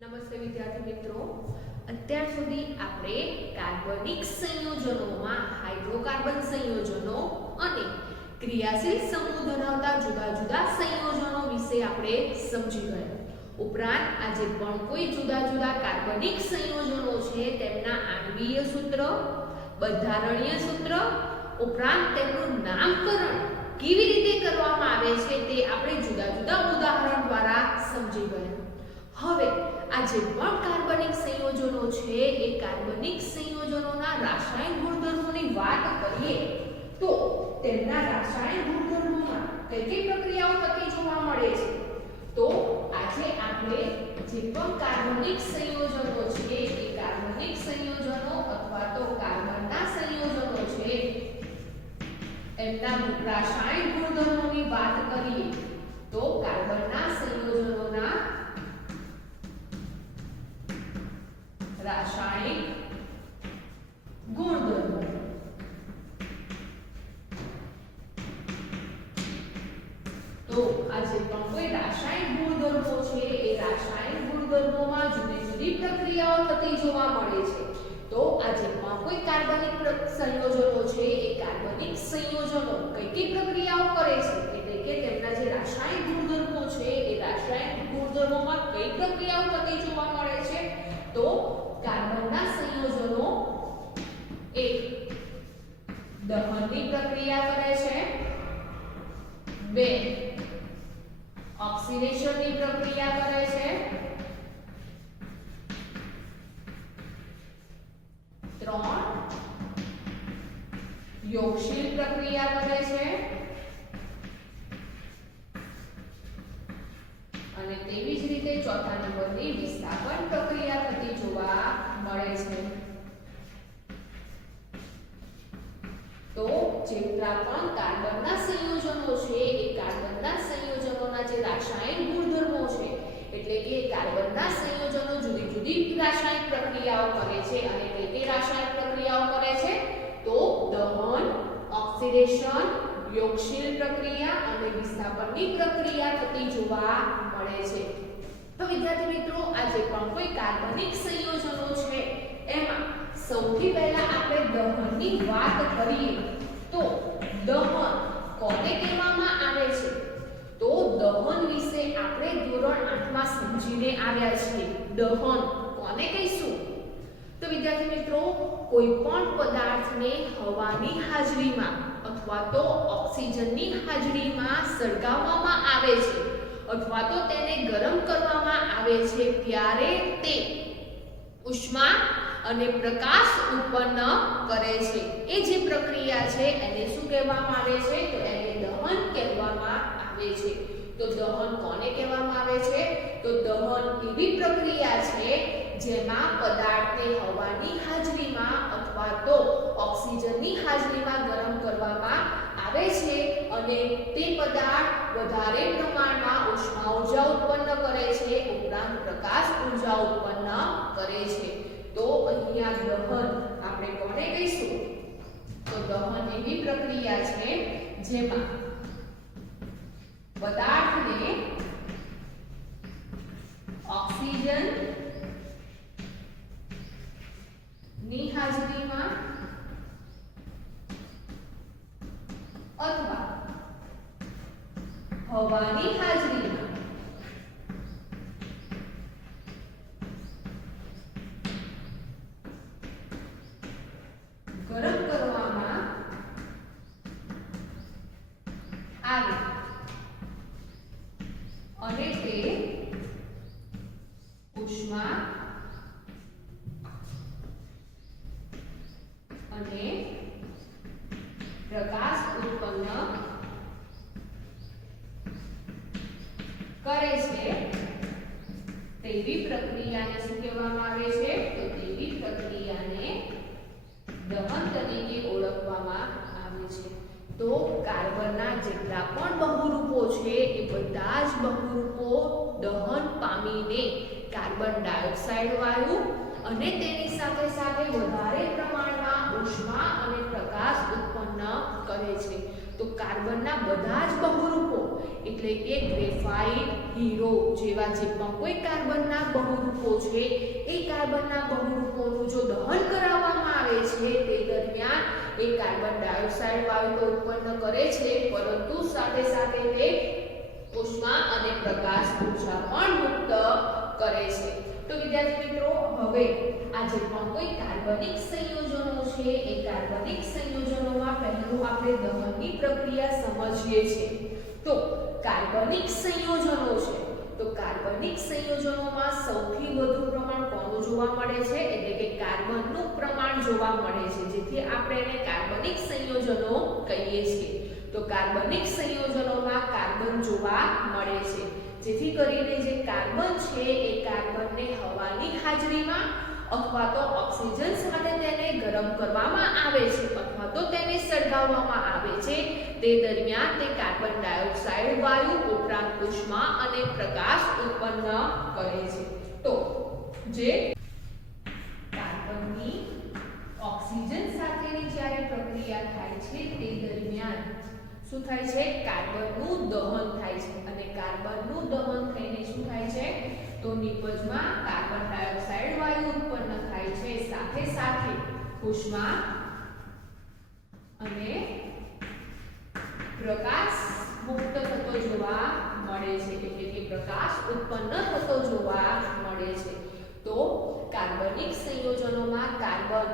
નમસ્તે વિદ્યાર્થી મિત્રો, અત્યાર સુધી આપણે કાર્બનિક સંયોજનોમાં હાઇડ્રોકાર્બન સંયોજનો અને ક્રિયાશીલ સમૂહ ધરાવતા જુદા જુદા સંયોજનો વિશે આપણે સમજી ગયા. ઉપરાંત આજે પણ કોઈ જુદા જુદા કાર્બનિક સંયોજનો છે તેમના આણ્વીય સૂત્ર, બંધારણીય સૂત્ર ઉપરાંત તેમનું નામકરણ કેવી રીતે કરવામાં આવે છે તે આપણે જુદા જુદા ઉદાહરણ દ્વારા સમજી ગયા. હવે આ જે પણ કાર્બનિક સંયોજનો છે એ કાર્બનિક સંયોજનોના રાસાયણિક ગુણધર્મોની વાત કરીએ તો તેમના રાસાયણિક ગુણધર્મોમાં કઈ કઈ પ્રક્રિયાઓ થતી જોવા મળે છે. તો આજે આપણે જે પણ કાર્બનિક સંયોજનો છે એ કાર્બનિક સંયોજનો અથવા તો કાર્બનના સંયોજનો છે એમના રાસાયણિક ગુણધર્મોની વાત કરીએ તો કાર્બનના સંયોજનોના રાસાયણિક ગુણધર્મો. તો આ જે પણ કોઈ રાસાયણિક ગુણધર્મો છે એ રાસાયણિક ગુણધર્મોમાં જુદી જુદી પ્રક્રિયાઓ થતી જોવા મળે છે. તો આ જે પણ કોઈ કાર્બનિક સંયોજનો છે એ કાર્બનિક સંયોજનો કઈ કઈ પ્રક્રિયાઓ કરે છે એટલે કે તેમના જે રાસાયણિક ગુણધર્મો છે એ રાસાયણિક ગુણધર્મોમાં કઈ પ્રક્રિયાઓ થતી જોવા મળે છે. તો કાર્બનના સંયોજનો એક દહનની પ્રક્રિયા કરે છે, બે ઓક્સિડેશનની પ્રક્રિયા કરે છે, ત્રણ યોગશીલ પ્રક્રિયા કરે છે અને તેવી જ રીતે ચોથા નંબરની વિસ્થાપન પ્રક્રિયા થતી જોવા મળે છે. તો જેટલા પણ કાર્બનના સંયોજનો છે એ કાર્બનના સંયોજનોના જે રાસાયણિક ગુણધર્મો છે એટલે કે કાર્બનના સંયોજનો જુદી જુદી રાસાયણિક પ્રક્રિયાઓ કરે છે અને કઈ કઈ રાસાયણિક પ્રક્રિયાઓ કરે છે તો દહન, ઓક્સિડેશન, યોગશીલ પ્રક્રિયા અને વિસ્થાપનની પ્રક્રિયા થતી જોવા મળે છે. તો વિદ્યાર્થી મિત્રો, આ જે પણ કોઈ કાર્બનિક સંયોજનો છે એમાં સૌથી પહેલા આપણે દહનની વાત કરીએ તો દહન કોને કહેવામાં આવે છે. તો દહન વિશે આપણે ધોરણ 8 માં સમજીને આવ્યા છીએ. દહન કોને કહીશું? તો વિદ્યાર્થી મિત્રો, કોઈ પણ પદાર્થને હવાની હાજરીમાં અથવા તો ઓક્સિજનની હાજરીમાં સળગાવવામાં આવે છે અથવા તો તેને ગરમ કરવામાં આવે છે ત્યારે તે ઉષ્મા અને પ્રકાશ ઉત્પન્ન કરે છે. એ જે પ્રક્રિયા છે એને શું કહેવામાં આવે છે? તો એને દહન કહેવામાં આવે છે. તો દહન કોને કહેવામાં આવે છે? તો દહન એવી પ્રક્રિયા છે જેમાં પદાર્થને હવાની હાજરીમાં અથવા તો ઓક્સિજનની હાજરીમાં ગરમ કરવામાં આવે છે અને તે પદાર્થ વધારે પ્રમાણમાં ઉષ્મા ઊર્જા ઉત્પન્ન કરે છે ઉપરાંત પ્રકાશ ઊર્જા ઉત્પન્ન કરે છે. તો અહીંયા દહન આપણે કોને કહીશું? તો દહન એવી પ્રક્રિયા છે જેમાં પદાર્થને ઓક્સિજન ની હાજરીમાં અથવા હવાની હાજરીમાં ગરમ કરવામાં આવે અને તે ઉષ્મા અને પ્રકાશ ઉત્પન્ન કરે છે તેવી પ્રક્રિયાને શું કહેવામાં આવે છે? તો તેવી પ્રક્રિયાને દહન તરીકે ઓળખવામાં આવે છે. તો કાર્બનના જેટલા પણ બહુરૂપો છે એ બધા જ બહુરૂપો દહન પામીને કાર્બન ડાયોક્સાઇડ વાયુ અને તેની સાથે સાથે વધારે પ્રમાણમાં ઉષ્મા અને પ્રકાશ ઉત્પન્ન કરે છે. તો કાર્બનના બધા જ બહુરૂપો એટલે કે ગ્રેફાઇટ, હીરો જેવા જે પણ કોઈ કાર્બનના બહુરૂપો છે એ કાર્બનના બહુરૂપોનું જો દહન કરાવવામાં આવે છે તે દરમિયાન એ કાર્બન ડાયોક્સાઇડ વાયુ તો ઉત્પન્ન કરે છે, પરંતુ સાથે સાથે તે ઉષ્મા અને પ્રકાશ ઉર્જા પણ મુક્ત કરે છે. તો વિદ્યાર્થી મિત્રો, હવે આ જે પણ કોઈ કાર્બનિક સંયોજનો છે એ કાર્બનિક સંયોજનોમાં પહેલું આપણે દહનની પ્રક્રિયા સમજીએ છીએ. તો કાર્બનિક સંયોજનો છે, તો કાર્બનિક સંયોજનોમાં સૌથી વધુ પ્રમાણ કોનું જોવા મળે છે? એટલે કે કાર્બનનું પ્રમાણ જોવા મળે છે, જેથી આપણે એને કાર્બનિક સંયોજનો કહીએ છીએ. તો કાર્બનિક સંયોજનોમાં કાર્બન જોવા મળે છે, જેથી કરીને જે કાર્બન છે એ કાર્બનને હવાની હાજરીમાં અથવા તો ઓક્સિજન સાથે તેને ગરમ કરવામાં આવે છે અથવા તો તેને સળગાવવામાં આવે છે. તે દરમિયાન તે કાર્બન ડાયોક્સાઇડ વાયુ ઉપરાંત ઉષ્મા અને પ્રકાશ ઉત્પન્ન કરે છે. તો જે કાર્બનની ઓક્સિજન સાથેની જ્યારે પ્રક્રિયા થાય છે તે દરમિયાન શું થાય છે? કાર્બનનું દહન થાય છે, અને કાર્બનનું દહન થઈને શું થાય છે? તો નિપજમાં કાર્બન ડાયોક્સાઇડ વાયુ ઉત્પન્ન થાય છે, સાથે સાથે ઉષ્મા અને પ્રકાશ મુક્ત થતો જોવા મળે છે, એટલે કે પ્રકાશ ઉત્પન્ન થતો જોવા મળે છે. તો કાર્બનિક સંયોજનોમાં કાર્બન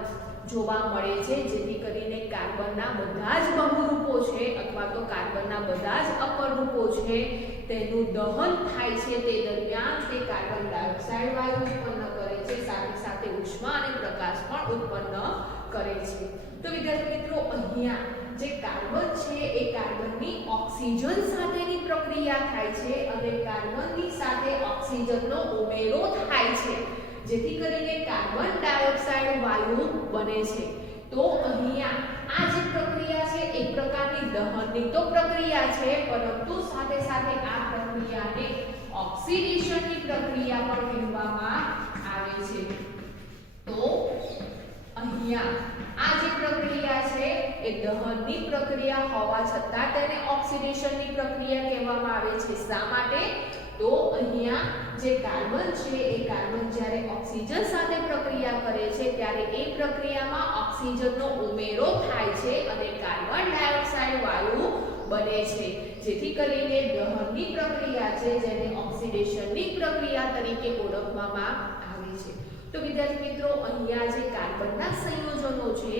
જોવા મળે છે, જેથી કરીને કાર્બનના બધા જ બહુરૂપો છે અથવા તો કાર્બનના બધા જ અપરૂપો છે તેનું દહન થાય છે. તે દરમિયાન તે કાર્બન ડાયોક્સાઇડ વાયુ ઉત્પન્ન કરે છે, સાથે સાથે ઉષ્મા અને પ્રકાશ પણ ઉત્પન્ન કરે છે. તો વિદ્યાર્થી મિત્રો, અહીંયા જે કાર્બન છે એ કાર્બનની ઓક્સિજન સાથેની પ્રક્રિયા થાય છે અને કાર્બનની સાથે ઓક્સિજનનો ઉમેરો થાય છે, જેથી કરીને કાર્બન ડાયોક્સાઇડ વાયુ બને છે. તો અહીંયા આ જે પ્રક્રિયા છે એક પ્રકારની દહનની તો પ્રક્રિયા છે, પરંતુ સાથે સાથે આ પ્રક્રિયાને ઓક્સિડેશનની પ્રક્રિયા પણ કહેવામાં આવે છે. તો અહીંયા આ જે પ્રક્રિયા છે એ દહનની પ્રક્રિયા હોવા છતાં તેને ઓક્સિડેશનની પ્રક્રિયા કહેવામાં આવે છે. શા માટે? તો અહીંયા જે કાર્બન છે એ કાર્બન જ્યારે ઓક્સિજન સાથે પ્રક્રિયા કરે છે ત્યારે એ પ્રક્રિયામાં ઓક્સિજનનો ઉમેરો થાય છે અને કાર્બન ડાયોક્સાઇડ વાયુ બને છે, જેથી કરીને દહનની પ્રક્રિયા છે જેને ઓક્સિડેશનની પ્રક્રિયા તરીકે ઓળખવામાં આવે છે. તો વિદ્યાર્થી મિત્રો, અહીંયા જે કાર્બનના સંયોજનો છે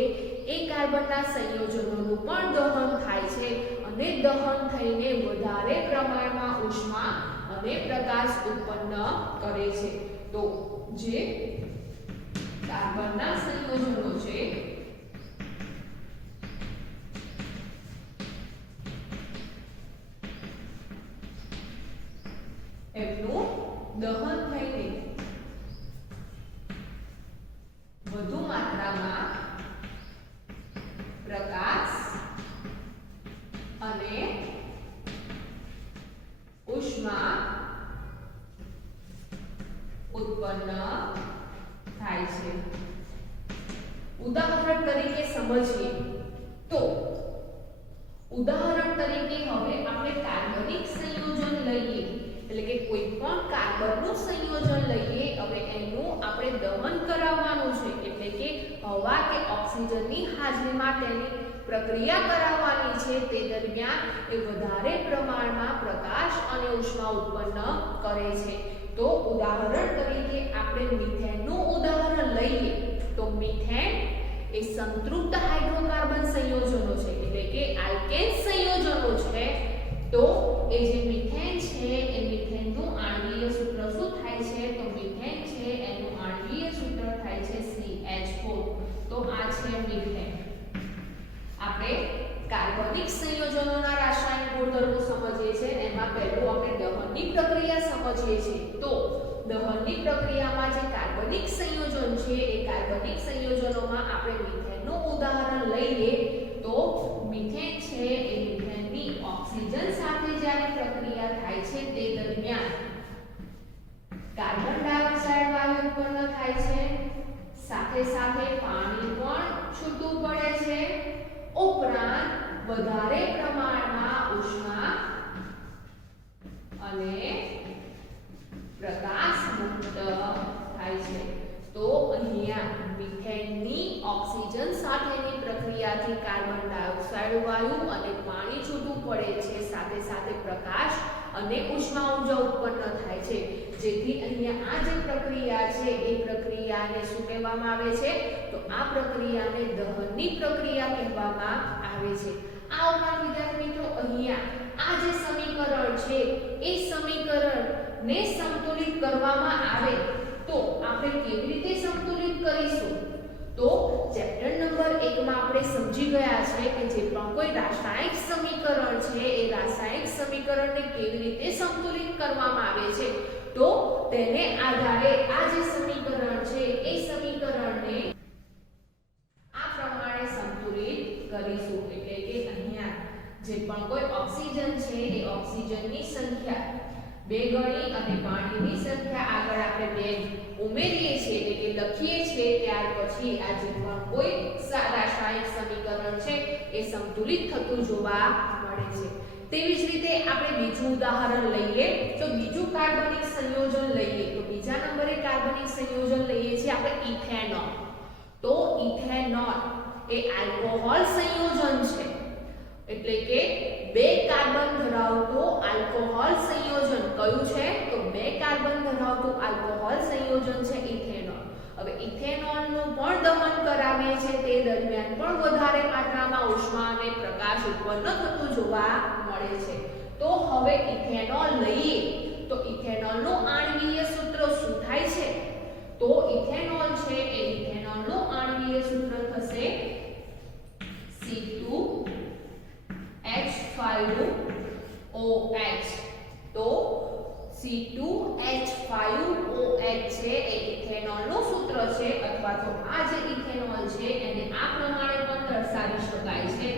એ કાર્બનના સંયોજનોનું પણ દહન થાય છે અને દહન થઈને વધારે પ્રમાણમાં ઉષ્મા અને પ્રકાશ ઉત્પન્ન કરે છે. તો જે કાર્બનના સંયોજનો છે એમનું દહન થઈને વધુ માત્રામાં પ્રકાશ અને ઉષ્મા ઉત્પન્ન થાય છે. ઉદાહરણ તરીકે સમજીએ તો ઉદાહરણ તરીકે હવે આપણે કાર્બનિક સંયોજન લઈએ, એટલે કે કોઈ પણ કાર્બનનું સંયોજન લઈએ. હવે એનું આપણે દહન કરાવવાનું છે, એટલે કે હવા કે ઓક્સિજનની હાજરીમાં તેની પ્રક્રિયા કરાવવાની છે. તે દરમિયાન એ વધારે પ્રમાણમાં પ્રકાશ અને ઉષ્મા ઉત્પન્ન કરે છે. તો ઉદાહરણ તરીકે આપણે મિથેનનું ઉદાહરણ લઈએ તો મિથેન એ સંતૃપ્ત હાઇડ્રોકાર્બન સંયોજનો છે, એટલે કે આલ્કેન સંયોજનો છે. તો એ જે મિથેન છે એ મિથેનનું આણ્વીય સૂત્ર શું થાય છે? તો મિથેન છે એનું આણ્વીય સૂત્ર થાય છે CH4. તો આ છે મિથેન. આપણે કાર્બનિક સંયોજનોના રાસાયણિક ગુણધર્મો સમજીએ છીએ, એમાં પહેલું આપણે દહનની પ્રક્રિયા સમજીએ છીએ. તો દહનની પ્રક્રિયામાં જે કાર્બનિક સંયોજન છે એ કાર્બનિક સંયોજનોમાં આપણે મિથેનનું ઉદાહરણ લઈએ તો મિથેન છે એ મિથેનની ઓક્સિજન સાથે જ્યારે પ્રક્રિયા થાય છે તે દરમિયાન કાર્બન ડાયોક્સાઇડ વાયુ ઉત્પન્ન થાય છે, સાથે સાથે પાણી પણ છૂટું પડે છે, ઉપરાંત વધારે પ્રમાણમાં ઉષ્મા અને પ્રકાશ મુક્ત થાય છે। તો અહીંયા મિથેનની ઓક્સિજન સાથેની પ્રક્રિયાથી કાર્બન ડાયોક્સાઇડ વાયુ અને પાણી છૂટું પડે છે, સાથે સાથે પ્રકાશ અને ઉષ્મા ઊર્જા ઉત્પન્ન થાય છે, જેથી અહીંયા આ જે પ્રક્રિયા છે એ પ્રક્રિયાને શું કહેવામાં આવે છે? તો આ પ્રક્રિયાને દહનની પ્રક્રિયા કહેવામાં આવે છે। આ ઉપરાંત વિદ્યાર્થી મિત્રો અહીંયા આ જે સમીકરણ છે એ સમીકરણને સંતુલિત કરવામાં આવે તો આપણે કેવી રીતે સંતુલિત કરીશું? તો ચેપ્ટર નંબર 1 માં આપણે સમજી ગયા છે કે જે પણ કોઈ રાસાયણિક સમીકરણ છે એ રાસાયણિક સમીકરણને કેવી રીતે સંતુલિત કરવામાં આવે છે, તો તેને આધારે આ જે સમીકરણ છે એ સમીકરણને આ પ્રમાણે સંતુલિત કરીશું। એટલે કે અહીંયા જે પણ કોઈ ઓક્સિજન છે એ ઓક્સિજનની સંખ્યા 2 ગણી અને પાણીની સંખ્યા આગળ આપણે 2 ઉમેરીએ છીએ એટલે કે લખીએ છીએ, ત્યાર પછી આ જે પણ કોઈ રાસાયણિક સમીકરણ છે એ સંતુલિત થતું જોવા મળે છે। તેવી જ રીતે આપણે બીજું ઉદાહરણ લઈએ તો બીજું કાર્બનિક સંયોજન લઈએ તો બીજા નંબરે કાર્બનિક સંયોજન લઈએ છીએ આપણે ઇથેનોલ। તો ઇથેનોલ એ આલ્કોહોલ સંયોજન છે, એટલે કે 2 કાર્બન ધરાવતો આલ્કોહોલ સંયોજન કયું છે? તો 2 કાર્બન ધરાવતું આલ્કોહોલ સંયોજન છે ઇથેનોલ। હવે ઇથેનોલનું પણ દહન કરાવીએ છીએ તે દરમિયાન પણ વધારે માત્રામાં ઉષ્મા અને પ્રકાશ ઉત્પન્ન થતું જોવા મળે છે। તો હવે ઇથેનોલ લઈએ તો ઇથેનોલનું આણ્વીય સૂત્ર શું થાય છે? તો ઇથેનોલ છે એ ઇથેનોલનું આણ્વીય સૂત્ર થશે C2H5OH। તો C2H5OH છે એ ઇથેનોલનું સૂત્ર છે, અથવા તો આ જે ઇથેનોલ છે એને આ પ્રમાણે પણ દર્શાવી શકાય છે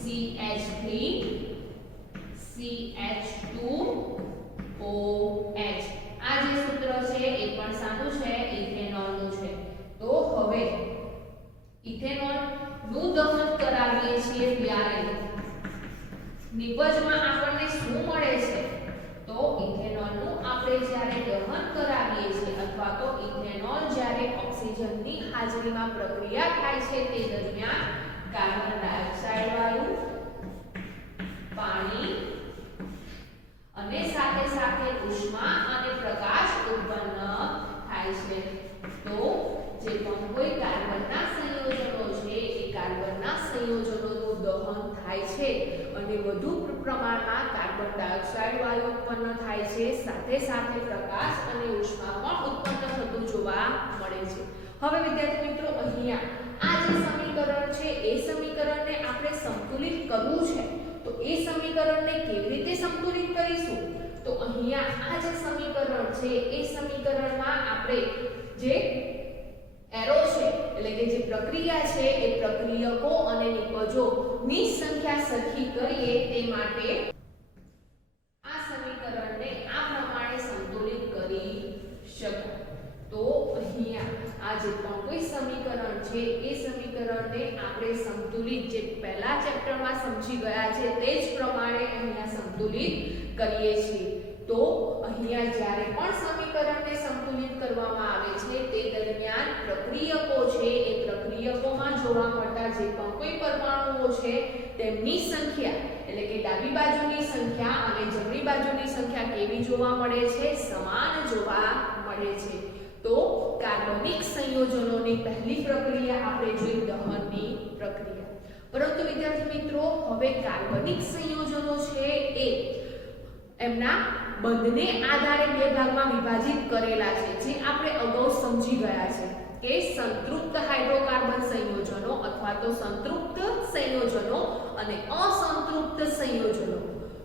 CH3CH2OH। આ જે સૂત્ર છે એ પણ શાનું છે? ઇથેનોલનું છે। તો હવે ઇથેનોલ નું દહન કરાવીએ છીએ ત્યારે નિપજમાં આપણને શું મળે છે? તો ઇથેનોલનું આપણે જ્યારે દહન કરાવીએ છીએ અથવા તો ઇથેનોલ જ્યારે ઓક્સિજનની હાજરીમાં પ્રક્રિયા થાય છે તે દરમિયાન કાર્બન ડાયોક્સાઇડ વાયુ, પાણી અને સાથે સાથે ઉષ્મા અને પ્રકાશ ઉત્પન્ન થાય છે। તો જે પણ કોઈ કાર્બનના સંયોજનો છે એ કાર્બનના સંયોજનોનું દહન થાય છે અને વધુ પ્રમાણમાં કાર્બન ડાયોક્સાઇડ વાયુ ઉત્પન્ન થાય છે, સાથે સાથે પ્રકાશ અને ઉષ્મા પણ ઉત્પન્ન થતું જોવા મળે છે। હવે વિદ્યાર્થી મિત્રો અહીંયા આ જે સમીકરણ છે એ સમીકરણને આપણે સંતુલિત કરવું છે, તો એ સમીકરણને કેવી રીતે સંતુલિત કરીશું? તો અહીંયા આ જે સમીકરણ છે એ સમીકરણમાં આપણે જે એરો છે એટલે કે જે પ્રક્રિયા છે એ પ્રક્રિયકો અને નિપજોની સંખ્યા સરખી કરીએ તે માટે આ સમીકરણને આ પ્રમાણે સંતુલિત કરી શકાય। તો અહીંયા આ જે પણ કોઈ સમીકરણ છે એ સમીકરણને આપણે સંતુલિત જે પહેલા ચેપ્ટરમાં સમજી ગયા છે તે જ પ્રમાણે અહીંયા સંતુલિત કરીએ છીએ। તો અહીંયા જ્યારે પણ સમીકરણને સંતુલિત કરવામાં આવે છે તે દરમિયાન પ્રક્રિયકો છે એ પ્રક્રિયકોમાં જોવા મળતા જે પણ કોઈ પરમાણુઓ છે તેમની સંખ્યા એટલે કે ડાબી બાજુની સંખ્યા અને જમણી બાજુની સંખ્યા કેવી જોવા મળે છે? સમાન જોવા મળે છે। તો કાર્બનિક સંયોજનોની પહેલી પ્રક્રિયા આપણે જોઈ દહનની પ્રક્રિયા, પરંતુ વિદ્યાર્થી મિત્રો હવે કાર્બનિક સંયોજનો છે એ એમના બંધને આધારે 2 ભાગમાં વિભાજિત કરેલા છે, જે આપણે અગાઉ સમજી ગયા છે કે સંતૃપ્ત હાઇડ્રોકાર્બન સંયોજનો અથવા તો સંતૃપ્ત સંયોજનો અને અસંતૃપ્ત સંયોજનો।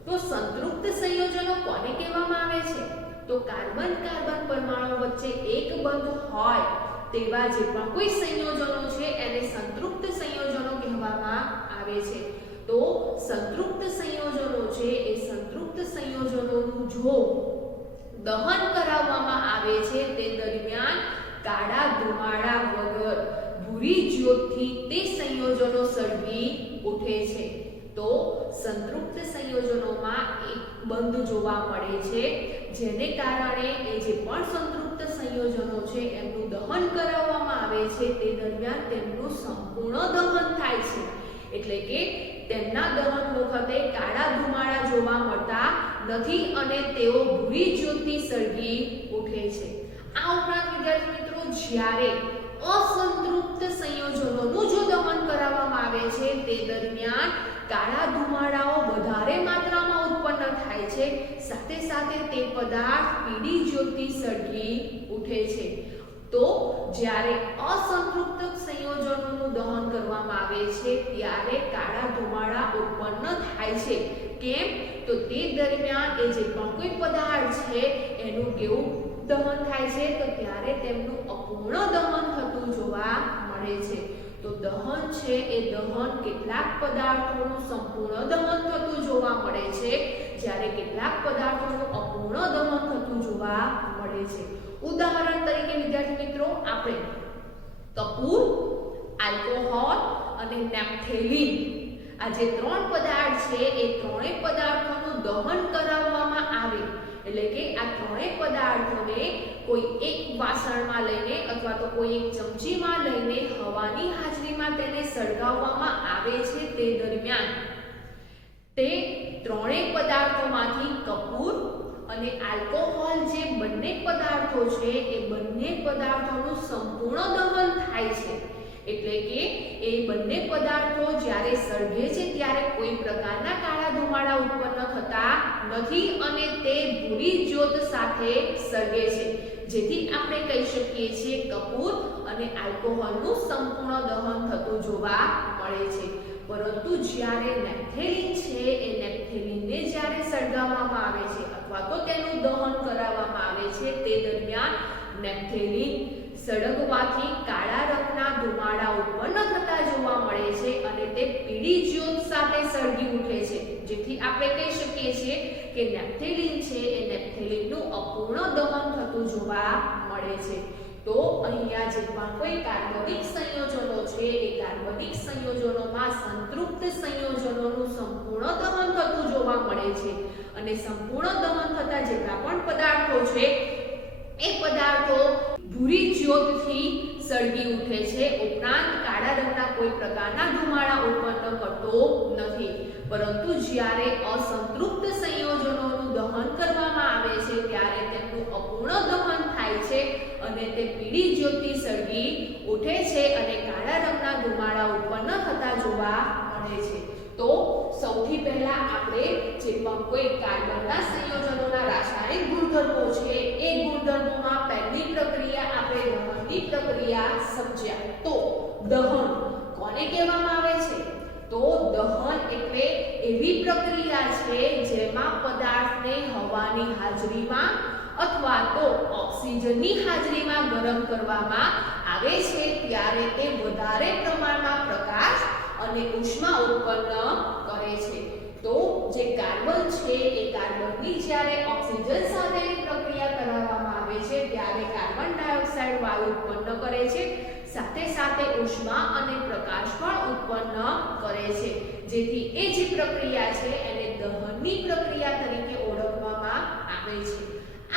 તો સંતૃપ્ત સંયોજનો કોને કહેવામાં આવે છે? તો કાર્બન કાર્બન પરમાણુ વચ્ચે એક બંધ હોય તેવા જે પણ કોઈ સંયોજનો છે એને સંતૃપ્ત સંયોજનો કહેવામાં આવે છે। તો સંતૃપ્ત સંયોજનો છે એ સંતૃપ્ત સંયોજનોનું જો દહન કરાવવામાં આવે છે તે દરમિયાન કાળા ધુમાડા વગર ભૂરી જ્યોતથી તે સંયોજનો સળગી ઉઠે છે। તો સંતૃપ્ત સંયોજનોમાં એક બંધ જોવા મળે છે, જેને કારણે એ જે પણ સંતૃપ્ત સંયોજનો છે એમનું દહન કરાવવામાં આવે છે તે દરમિયાન તેમનું સંપૂર્ણ દહન થાય છે, એટલે કે તેમના દહન વખતે કાળા ધુમાડા જોવા મળતા નથી અને તેઓ ભૂરી જ્યોતિ સળગી ઉઠે છે। આ ઉપરાંત વિદ્યાર્થી મિત્રો જ્યારે અસંતૃપ્ત સંયોજનોનું જો દહન કરાવવામાં આવે છે તે દરમિયાન કાળા ધુમાડાઓ વધારે માત્રામાં ઉત્પન્ન થાય છે, સાથે સાથે તે પદાર્થ પીળી જ્યોતિ સળગી ઉઠે છે। તો જ્યારે અસંતૃપ્ત સંયોજનોનું દહન કરવામાં આવે છે ત્યારે કાળા ધુમાડા ઉત્પન્ન થાય છે, કેમ તો તે દરમિયાન એ જે પણ કોઈ પદાર્થ છે એનું કેવું દહન થાય છે તો ત્યારે તેમનું અપૂર્ણ દહન થતું જોવા મળે છે। તો દહન છે એ દહન કેટલાક પદાર્થોનું સંપૂર્ણ દહન થતું જોવા મળે છે, જ્યારે કેટલાક પદાર્થોનું અપૂર્ણ દહન થતું જોવા મળે છે। ઉદાહરણ તરીકે વિદ્યાર્થી મિત્રો આપણે કપૂર, આલ્કોહોલ અને નેપ્થેલિન આ જે ત્રણ પદાર્થ છે એ ત્રણેય પદાર્થોનું દહન કરાવવામાં આવે, એટલે કે આ ત્રણેય પદાર્થોને કોઈ એક વાસણમાં લઈને અથવા તો કોઈ એક ચમચીમાં લઈને હવાની હાજરીમાં તેને સળગાવવામાં આવે છે તે દરમિયાન તે ત્રણેય પદાર્થોમાંથી કપૂર અને આલ્કોહોલ જે બંને પદાર્થો છે એ બંને પદાર્થોનું સંપૂર્ણ દહન થાય છે, એટલે કે એ બંને પદાર્થો જ્યારે સળગે છે ત્યારે કોઈ પ્રકારના કાળા ધુમાડા ઉત્પન્ન થતા નથી અને તે ભૂરી જ્યોત સાથે સળગે છે, જેથી આપણે કહી શકીએ છીએ કપૂર અને આલ્કોહોલનું સંપૂર્ણ દહન થતું જોવા મળે છે। પરંતુ જ્યારે નેપ્થેલિન છે એ નેપ્થેલિનને જ્યારે સળગાવવામાં આવે છે અથવા તો તેનું દહન કરાવવામાં આવે છે તે દરમિયાન નેપ્થેલિન સળગવાથી કાળા રંગના ધુમાડા ઉત્પન્ન થતા જોવા મળે છે અને તે પીળી જ્યોત સાથે સળગી ઉઠે છે, જેથી આપણે કહી શકીએ છીએ કે નેપ્થેલિન છે એ નેપ્થેલિનનું અપૂર્ણ દહન થતું જોવા મળે છે। તો અહીંયા જે પણ કોઈ કાર્બનિક સંયોજનો છે એ કાર્બનિક સંયોજનોમાં સંતૃપ્ત સંયોજનોનું સંપૂર્ણ દહન થતું જોવા મળે છે અને સંપૂર્ણ દહન થતા જેટલા પણ પદાર્થો છે એ પદાર્થો ભૂરી જ્યોતથી સળગી ઉઠે છે, ઉપરાંત કાળા રંગના કોઈ પ્રકારના ધુમાડા ઉત્પન્ન કરતો નથી। પરંતુ જ્યારે અસંતૃપ્ત સંયોજનોનું દહન કરવામાં આવે છે ત્યારે તેમનું અપૂર્ણ દહન થાય છે અને તે પીળી જ્યોતિ સળગી ઉઠે છે અને કાળા રંગના ધુમાડા ઉત્પન્ન થતા જોવા મળે છે। તો સૌથી પહેલા આપણે જે પણ કોઈ કાર્બનના સંયોજનોના રાસાયણિક ગુણધર્મો છે એ ગુણધર્મોમાં પહેલી પ્રક્રિયા આપણે દહનની પ્રક્રિયા સમજ્યા। તો દહન કોને કહેવામાં આવે છે? તો દહન એટલે એવી પ્રક્રિયા છે જેમાં પદાર્થને હવાની હાજરીમાં અથવા તો ઓક્સિજનની હાજરીમાં ગરમ કરવામાં આવે છે ત્યારે તે વધારે પ્રમાણમાં પ્રકાશ અને ઉષ્મા ઉત્પન્ન કરે છે। તો જે કાર્બન છે એ કાર્બનની જ્યારે ઓક્સિજન સાથેની પ્રક્રિયા કરાવવામાં આવે છે ત્યારે કાર્બન ડાયોક્સાઇડ વાયુ ઉત્પન્ન કરે છે, સાથે સાથે ઉષ્મા અને પ્રકાશ પણ ઉત્પન્ન કરે છે, જેથી એ જે પ્રક્રિયા છે એને દહનની પ્રક્રિયા તરીકે ઓળખવામાં આવે છે।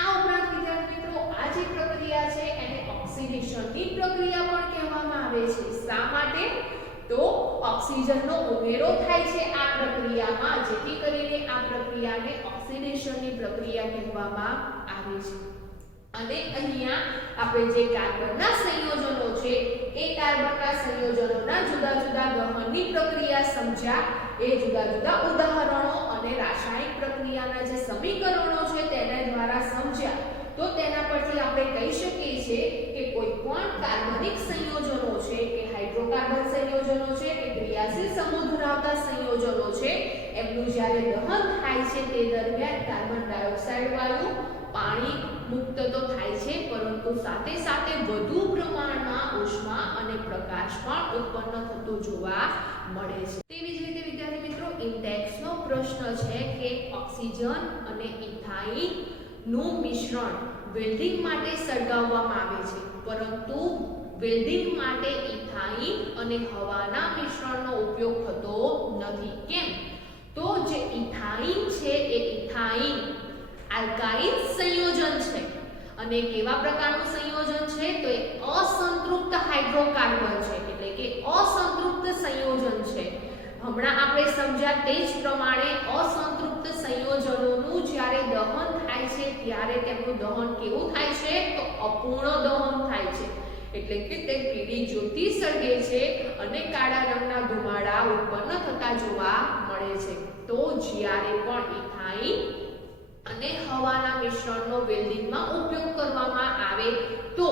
આ ઉપરાંત વિદ્યાર્થી મિત્રો આ જે પ્રક્રિયા છે એને ઓક્સિડેશનની પ્રક્રિયા પણ કહેવામાં આવે છે। શા માટે? તો ઓક્સિજનનો ઉમેરો થાય છે આ પ્રક્રિયામાં, જેથી કરીને આ પ્રક્રિયાને ઓક્સિડેશનની પ્રક્રિયા કહેવામાં આવે છે। અને અહીંયા આપણે જે કાર્બનના સંયોજનો છે એ કાર્બનના સંયોજનોના જુદા જુદા દહનની પ્રક્રિયા સમજ્યા, એ જુદા જુદા ઉદાહરણો અને રાસાયણિક પ્રક્રિયાના જે સમીકરણો છે તેના દ્વારા સમજ્યા। તો તેના પરથી આપણે કહી શકીએ છીએ કે કોઈ પણ કાર્બનિક સંયોજનો છે કે હાઇડ્રોકાર્બન સંયોજનો છે કે ક્રિયાશીલ સમૂહ ધરાવતા સંયોજનો છે એમનું જ્યારે દહન થાય છે તે દરમિયાન કાર્બન ડાયોક્સાઇડ વાયુ પાણી મુક્ત તો થાય છે, પરંતુ સાથે સાથે વધુ પ્રમાણમાં ઉષ્મા અને પ્રકાશ પણ ઉત્પન્ન થતો જોવા મળે છે। તેવી જ રીતે વિદ્યાર્થી મિત્રો ઇન્ડેક્સનો પ્રશ્ન છે કે ઓક્સિજન અને ઇથાઇન નું મિશ્રણ વેલ્ડિંગ માટે સળગાવવામાં આવે છે, પરંતુ વેલ્ડિંગ માટે ઇથાઇન અને હવાના મિશ્રણનો ઉપયોગ થતો નથી। કેમ? તો જે ઇથાઇન ઇથાઇન છે એ ઇથાઇન આલ્કાઇલ સંયોજન છે અને કેવા પ્રકારનું સંયોજન છે તો એ અસંતૃપ્ત હાઇડ્રોકાર્બન છે એટલે કે અસંતૃપ્ત સંયોજન છે. હમણાં આપણે સમજ્યા તે જ પ્રમાણે અસંતૃપ્ત સંયોજનોનું જ્યારે દહન થાય છે ત્યારે તેમનું દહન કેવું થાય છે તો અપૂર્ણ દહન થાય છે એટલે કે તે પીળી જ્યોતિ સળગે છે અને કાળા રંગના ધુમાડા ઉત્પન્ન થતા જોવા મળે છે. તો જ્યારે પણ ઇથાઇન અને હવાના મિશ્રણનો વેલ્ડિંગમાં ઉપયોગ કરવામાં આવે તો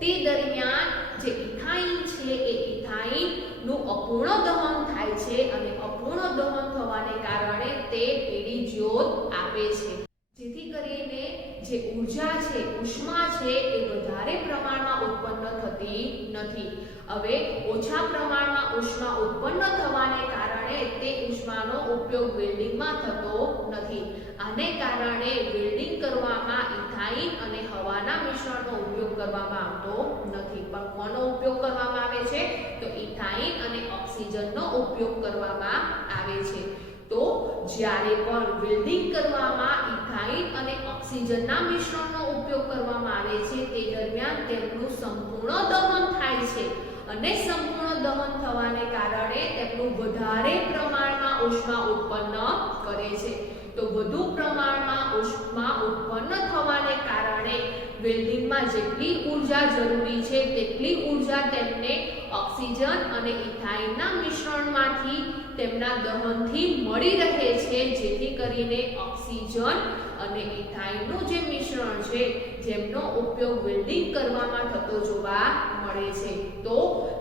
તે દરમિયાન જે ઇથાઇન છે એ ઇથાઇન નું અપૂર્ણ દહન થાય છે અને અપૂર્ણ દહન થવાને કારણે તે પીળી જ્યોત આપે છે જેથી કરીને જે ઊર્જા છે ઉષ્મા છે એ વધારે પ્રમાણમાં ઉત્પન્ન થતી નથી. હવે ઓછા પ્રમાણમાં ઉષ્મા ઉત્પન્ન થવાને કારણે તે ઉષ્માનો ઉપયોગ વેલ્ડિંગમાં થતો નથી. આને કારણે વેલ્ડિંગ કરવામાં ઇથાઇન અને હવાના મિશ્રણનો ઉપયોગ કરવામાં આવતો નથી પણ કોનો ઉપયોગ કરવામાં આવે છે તો ઇથાઇન અને ઓક્સિજનનો ઉપયોગ કરવામાં આવે છે. તો જ્યારે પણ વેલ્ડિંગ કરવામાં ઇથાઇન અને ઓક્સિજનના મિશ્રણનો ઉપયોગ કરવામાં આવે છે તે દરમિયાન તેમનું સંપૂર્ણ દહન થાય છે અને સંપૂર્ણ દહન થવાને કારણે તેમનું વધારે પ્રમાણમાં ઉષ્મા ઉત્પન્ન કરે છે. તો વધુ પ્રમાણમાં ઉષ્મા ઉત્પન્ન થવાને કારણે વેલ્ડિંગમાં જેટલી ઊર્જા જરૂરી છે તેટલી ઊર્જા તેમને ઓક્સિજન અને ઇથાઇનના મિશ્રણમાંથી તેમના દહનથી મળી રહે છે જેથી કરીને ઓક્સિજન અને ઇથાઇનનું જે મિશ્રણ છે જેમનો ઉપયોગ વેલ્ડિંગ કરવામાં થતો જોવા મળે છે. તો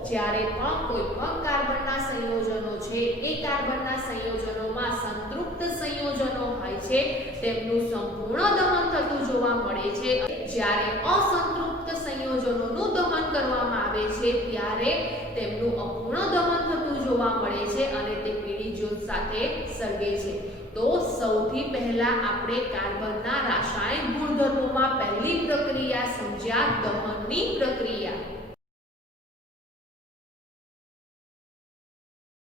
જ્યારે પણ કોઈ પણ કાર્બનના સંયોજનો છે એ કાર્બનના સંયોજનોમાં સંતૃપ્ત સંયોજનો હોય છે તેમનું સંપૂર્ણ દહન થતું જોવા મળે છે. જ્યારે અસંતૃપ્ત સંયોજનોનું દહન કરવામાં આવે છે ત્યારે તેમનું અપૂર્ણ દહન થતું જોવા મળે છે અને તે પીળી જ્યોત સાથે સળગે છે. તો સૌથી પહેલા આપણે કાર્બનના રાસાયણિક ગુણધર્મોમાં પહેલી પ્રક્રિયા સમજ્યા દહનની